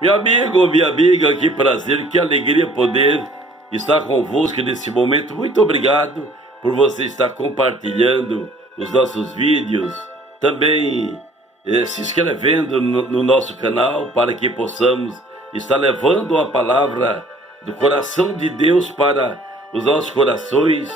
Meu amigo, minha amiga, que prazer, que alegria poder estar convosco nesse momento. Muito obrigado por você estar compartilhando os nossos vídeos, também se inscrevendo no nosso canal para que possamos estar levando a palavra do coração de Deus para os nossos corações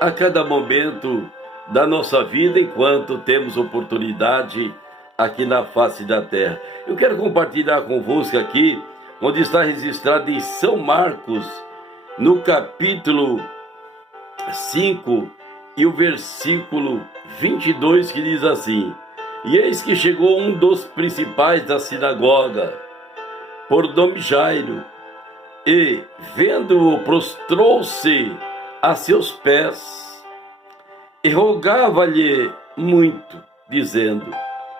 a cada momento da nossa vida, enquanto temos oportunidade aqui na face da terra. Eu quero compartilhar convosco aqui, onde está registrado em São Marcos, no capítulo 5 e o versículo 22, que diz assim: E eis que chegou um dos principais da sinagoga, por nome Jairo, e, vendo-o, prostrou-se a seus pés e rogava-lhe muito, dizendo: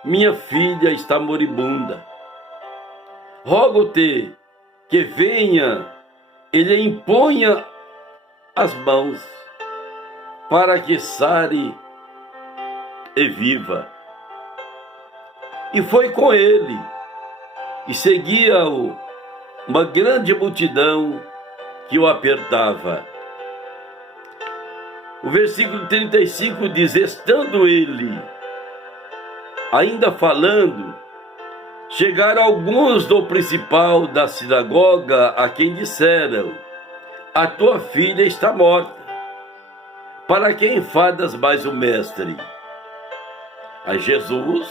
Minha filha está moribunda. Rogo-te que venha e lhe imponha as mãos, para que sare e viva. E foi com ele, e seguia-o uma grande multidão que o apertava. O versículo 35 diz: Estando ele ainda falando, chegaram alguns do principal da sinagoga, a quem disseram: A tua filha está morta, para que enfadas mais o mestre? Aí Jesus,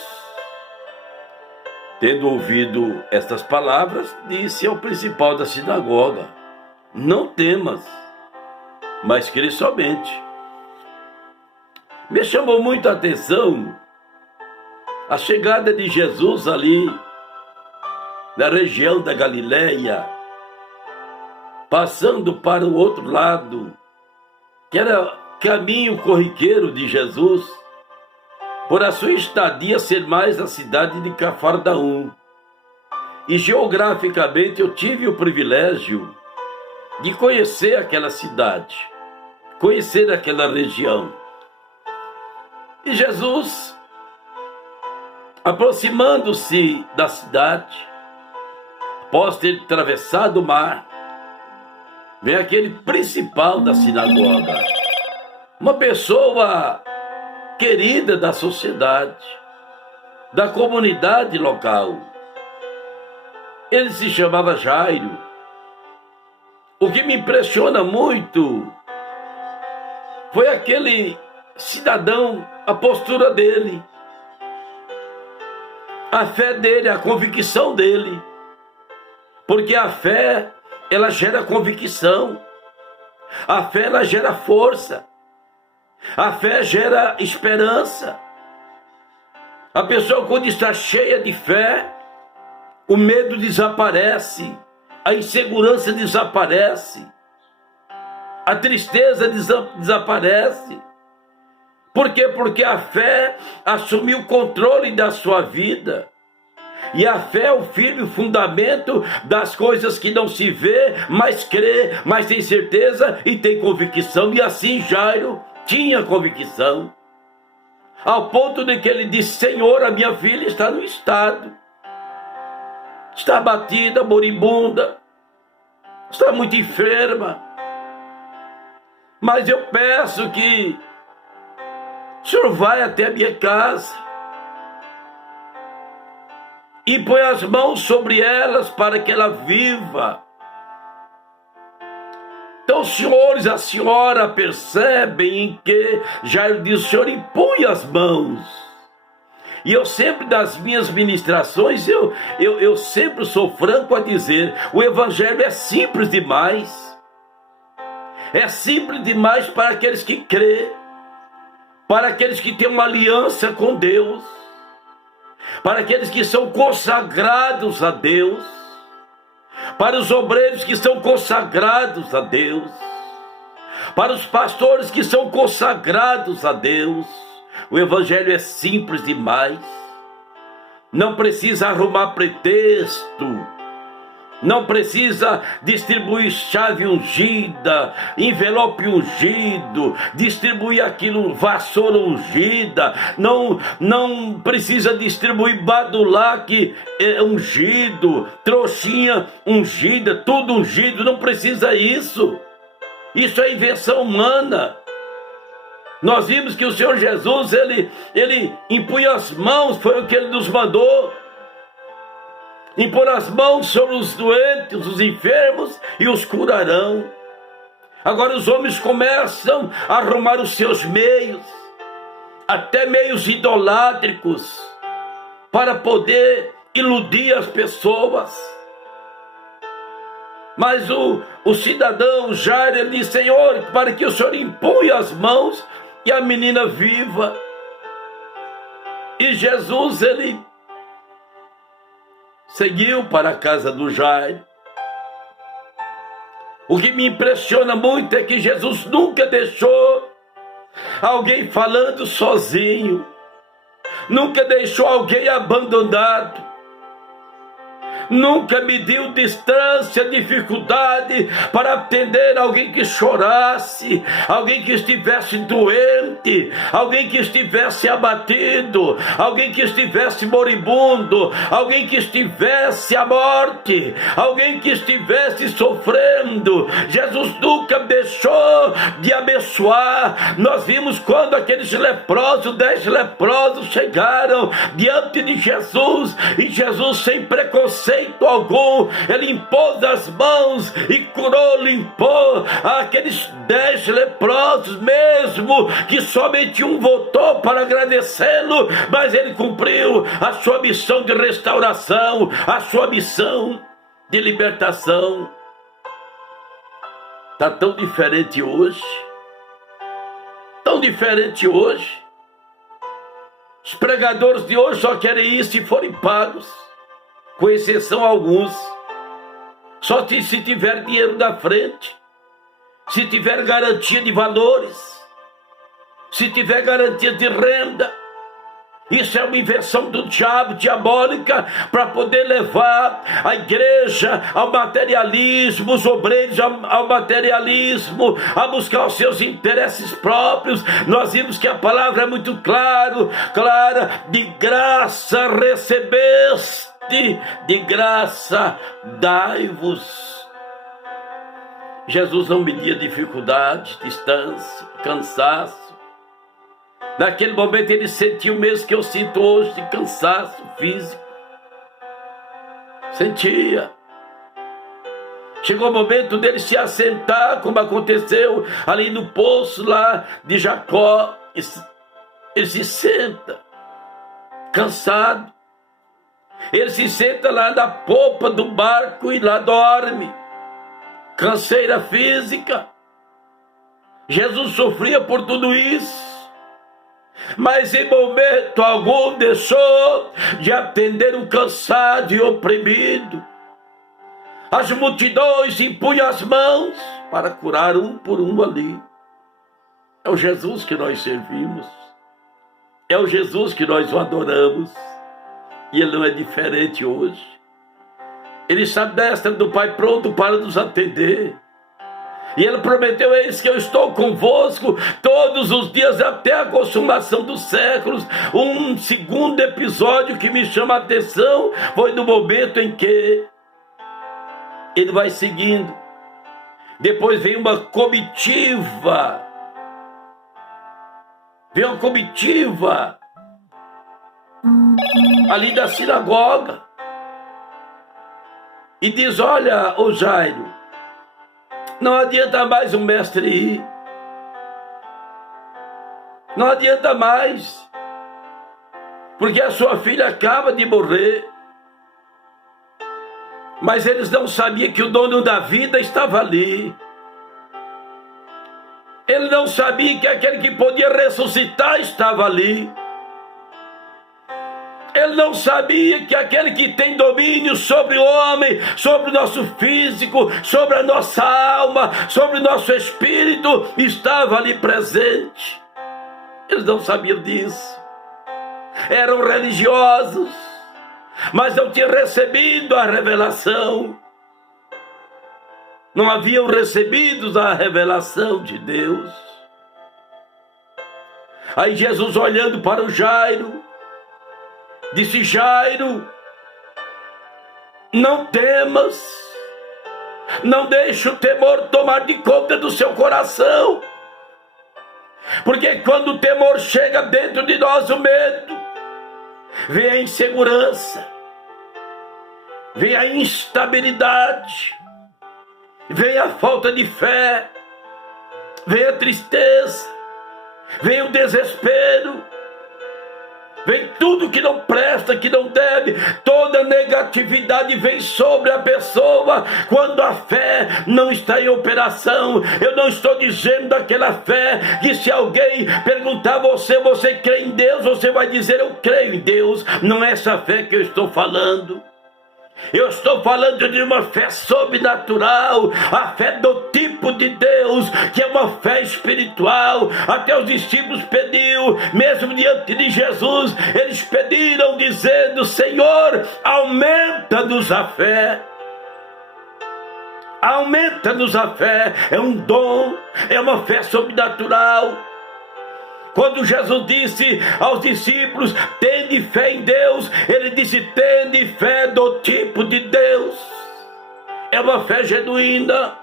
tendo ouvido estas palavras, disse ao principal da sinagoga: Não temas, mas crê somente. Me chamou muito a atenção a chegada de Jesus ali na região da Galileia, passando para o outro lado, que era caminho corriqueiro de Jesus, por a sua estadia ser mais a cidade de Cafarnaum. E geograficamente eu tive o privilégio de conhecer aquela cidade, conhecer aquela região. E Jesus, aproximando-se da cidade, após ter atravessado o mar, vem aquele principal da sinagoga, uma pessoa querida da sociedade, da comunidade local. Ele se chamava Jairo. O que me impressiona muito foi aquele cidadão, a postura dele, a fé dele, a convicção dele. Porque a fé, ela gera convicção. A fé, ela gera força. A fé gera esperança. A pessoa, quando está cheia de fé, o medo desaparece, a insegurança desaparece, a tristeza desaparece. Por quê? Porque a fé assumiu o controle da sua vida. E a fé é o firme fundamento das coisas que não se vê, mas crê, mas tem certeza e tem convicção. E assim Jairo tinha convicção, ao ponto de que ele disse: Senhor, a minha filha está no estado, está abatida, moribunda, está muito enferma, mas eu peço que o Senhor vai até a minha casa e põe as mãos sobre elas para que ela viva. Então os senhores, a senhora percebem em que Jairo diz: o Senhor impõe as mãos. E eu sempre, das minhas ministrações, eu sempre sou franco a dizer: o evangelho é simples demais. É simples demais para aqueles que crêem, para aqueles que têm uma aliança com Deus, para aqueles que são consagrados a Deus, para os obreiros que são consagrados a Deus, para os pastores que são consagrados a Deus. O evangelho é simples demais. Não precisa arrumar pretexto, Não precisa distribuir chave ungida, envelope ungido, distribuir aquilo, vassoura ungida. Não precisa distribuir badulaque ungido, trouxinha ungida, tudo ungido. Não precisa isso. Isso é invenção humana. Nós vimos que o Senhor Jesus, ele impunha as mãos, foi o que ele nos mandou. Impor as mãos sobre os doentes, os enfermos, e os curarão. Agora os homens começam a arrumar os seus meios, até meios idolátricos, para poder iludir as pessoas. Mas o cidadão Jairo, ele disse: Senhor, para que o Senhor imponha as mãos e a menina viva. E Jesus, ele seguiu para a casa do Jairo. O que me impressiona muito é que Jesus nunca deixou alguém falando sozinho, nunca deixou alguém abandonado, nunca mediu distância, dificuldade para atender alguém que chorasse, alguém que estivesse doente, alguém que estivesse abatido, alguém que estivesse moribundo, alguém que estivesse à morte, alguém que estivesse sofrendo. Jesus nunca deixou de abençoar. Nós vimos quando aqueles leprosos, 10 leprosos chegaram diante de Jesus, e Jesus, sem preconceito algum, ele impôs as mãos e curou, limpou aqueles 10 leprosos, mesmo que somente um voltou para agradecê-lo, mas ele cumpriu a sua missão de restauração, a sua missão de libertação. Está tão diferente hoje, tão diferente hoje. Os pregadores de hoje só querem ir se forem pagos, com exceção a alguns. Só se tiver dinheiro da frente, se tiver garantia de valores, se tiver garantia de renda. Isso é uma invenção do diabo, diabólica, para poder levar a igreja ao materialismo, os obreiros ao materialismo, a buscar os seus interesses próprios. Nós vimos que a palavra é muito clara: de graça recebeste, de graça dai-vos. Jesus não media dificuldade, distância, cansaço. Naquele momento ele sentiu o mesmo que eu sinto hoje, de cansaço físico. Sentia. Chegou o momento dele se assentar, como aconteceu ali no poço lá de Jacó. Ele se senta, cansado. Ele se senta lá na popa do barco e lá dorme. Canseira física. Jesus sofria por tudo isso, mas em momento algum deixou de atender o cansado e oprimido. As multidões impunham as mãos para curar um por um ali. É o Jesus que nós servimos, é o Jesus que nós adoramos, e ele não é diferente hoje. Ele está à destra do Pai, pronto para nos atender. E ele prometeu: eis que eu estou convosco todos os dias até a consumação dos séculos. Um segundo episódio que me chama a atenção foi no momento em que ele vai seguindo. Depois vem uma comitiva. Vem uma comitiva ali da sinagoga. E diz: olha, ô Jairo, não adianta mais o mestre ir. Não adianta mais, porque a sua filha acaba de morrer. Mas eles não sabiam que o dono da vida estava ali. Ele não sabia que aquele que podia ressuscitar estava ali. Ele não sabia que aquele que tem domínio sobre o homem, sobre o nosso físico, sobre a nossa alma, sobre o nosso espírito, estava ali presente. Eles não sabiam disso. Eram religiosos, mas não tinham recebido a revelação. não haviam recebido a revelação de Deus. Aí Jesus, olhando para o Jairo, disse: Jairo, não temas, não deixe o temor tomar de conta do seu coração, porque quando o temor chega dentro de nós, o medo, vem a insegurança, vem a instabilidade, vem a falta de fé, vem a tristeza, vem o desespero, vem tudo que não presta, que não deve, toda negatividade vem sobre a pessoa quando a fé não está em operação. Eu não estou dizendo daquela fé que se alguém perguntar a você, você crê em Deus, você vai dizer eu creio em Deus. Não é essa fé que eu estou falando. Eu estou falando de uma fé sobrenatural, a fé do tipo de Deus, que é uma fé espiritual. Até os discípulos pediram, mesmo diante de Jesus, eles pediram dizendo: Senhor, aumenta-nos a fé. Aumenta-nos a fé, é um dom, é uma fé sobrenatural. Quando Jesus disse aos discípulos: tende fé em Deus, ele disse: tende fé do tipo de Deus. É uma fé genuína,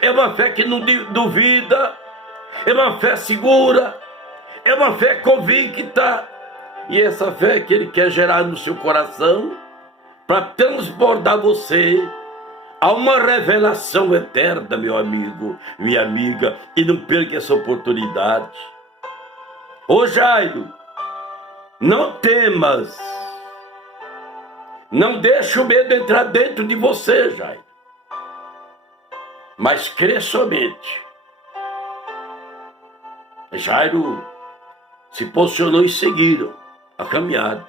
é uma fé que não duvida, é uma fé segura, é uma fé convicta. E essa fé que ele quer gerar no seu coração, para transbordar você a uma revelação eterna, meu amigo, minha amiga, e não perca essa oportunidade. Ô Jairo, não temas, não deixe o medo entrar dentro de você, Jairo, mas crê somente. Jairo se posicionou e seguiram a caminhada.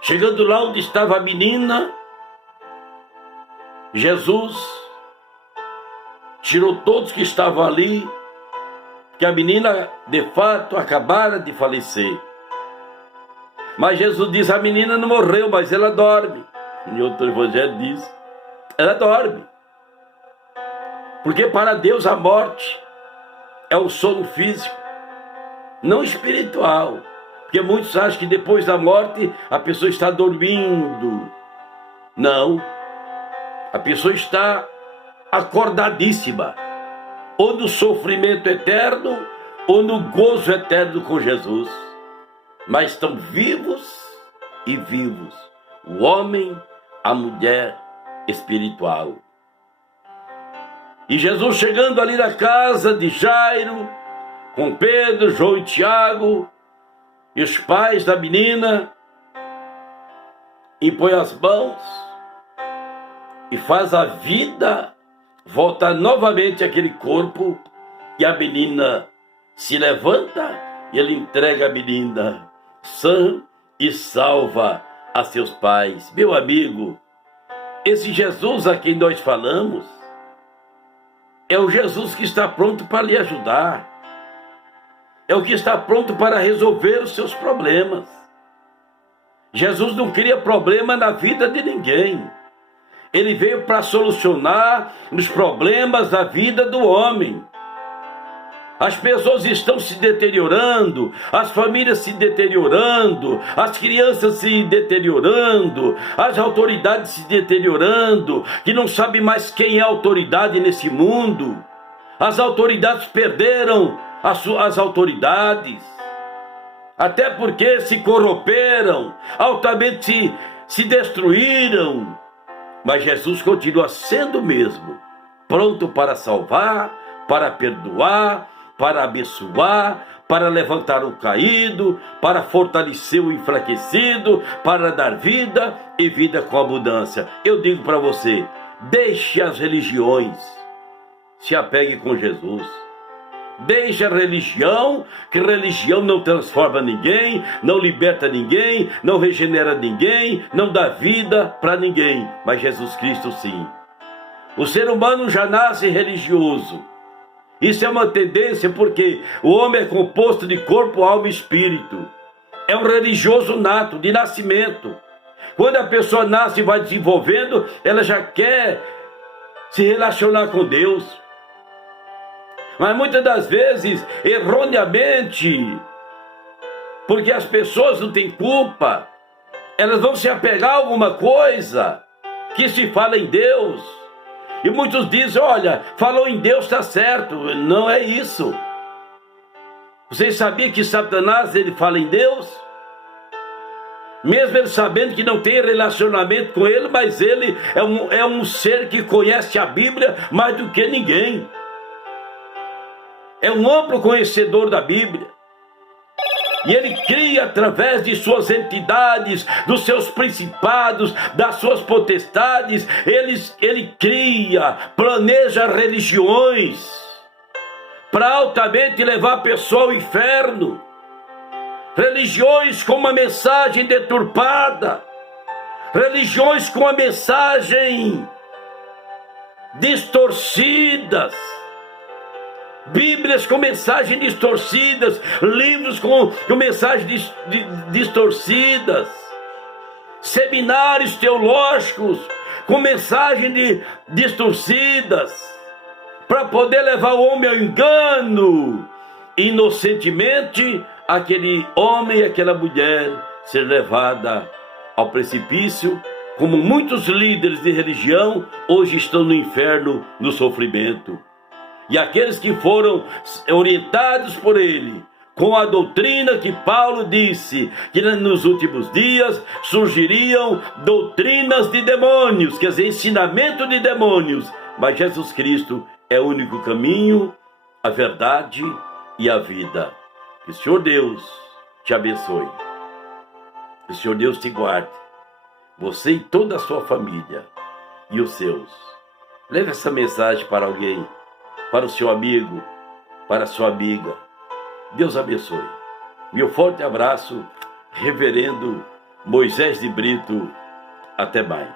Chegando lá onde estava a menina, Jesus tirou todos que estavam ali, que a menina de fato acabara de falecer. Mas Jesus diz: a menina não morreu, mas ela dorme. Em outro evangelho diz: ela dorme. Porque para Deus a morte é um sono físico, não espiritual. Porque muitos acham que depois da morte a pessoa está dormindo. Não, a pessoa está acordadíssima, ou no sofrimento eterno, ou no gozo eterno com Jesus. Mas estão vivos e vivos, o homem, a mulher espiritual. E Jesus, chegando ali na casa de Jairo, com Pedro, João e Tiago, e os pais da menina, impõe as mãos e faz a vida voltar novamente àquele corpo, e a menina se levanta e ele entrega a menina sã e salva a seus pais. Meu amigo, esse Jesus a quem nós falamos é o Jesus que está pronto para lhe ajudar, é o que está pronto para resolver os seus problemas. Jesus não cria problema na vida de ninguém. Ele veio para solucionar os problemas da vida do homem. As pessoas estão se deteriorando, as famílias se deteriorando, as crianças se deteriorando, as autoridades se deteriorando, que não sabe mais quem é autoridade nesse mundo. As autoridades perderam as autoridades, até porque se corromperam, altamente se destruíram. Mas Jesus continua sendo o mesmo, pronto para salvar, para perdoar, para abençoar, para levantar o caído, para fortalecer o enfraquecido, para dar vida e vida com abundância. Eu digo para você, deixe as religiões, se apegue com Jesus. Deixe a religião, que religião não transforma ninguém, não liberta ninguém, não regenera ninguém, não dá vida para ninguém, mas Jesus Cristo sim. O ser humano já nasce religioso. Isso é uma tendência porque o homem é composto de corpo, alma e espírito. É um religioso nato, de nascimento. Quando a pessoa nasce e vai desenvolvendo, ela já quer se relacionar com Deus. Mas muitas das vezes, erroneamente, porque as pessoas não têm culpa, elas vão se apegar a alguma coisa que se fala em Deus. E muitos dizem, olha, falou em Deus, está certo. Não é isso. Vocês sabiam que Satanás, ele fala em Deus? Mesmo ele sabendo que não tem relacionamento com ele, mas ele é um ser que conhece a Bíblia mais do que ninguém. É um amplo conhecedor da Bíblia. E ele cria através de suas entidades, dos seus principados, das suas potestades, ele cria, planeja religiões para altamente levar a pessoa ao inferno. Religiões com uma mensagem deturpada, religiões com uma mensagem distorcidas, Bíblias com mensagens distorcidas, livros com mensagens distorcidas, seminários teológicos com mensagens distorcidas, para poder levar o homem ao engano, inocentemente aquele homem e aquela mulher ser levada ao precipício, como muitos líderes de religião hoje estão no inferno, no sofrimento. E aqueles que foram orientados por ele, com a doutrina que Paulo disse, que nos últimos dias surgiriam doutrinas de demônios, quer dizer, ensinamento de demônios, mas Jesus Cristo é o único caminho, a verdade e a vida. Que o Senhor Deus te abençoe, que o Senhor Deus te guarde, você e toda a sua família e os seus. Leve essa mensagem para alguém, para o seu amigo, para a sua amiga. Deus abençoe. Meu forte abraço, reverendo Moisés de Brito. Até mais.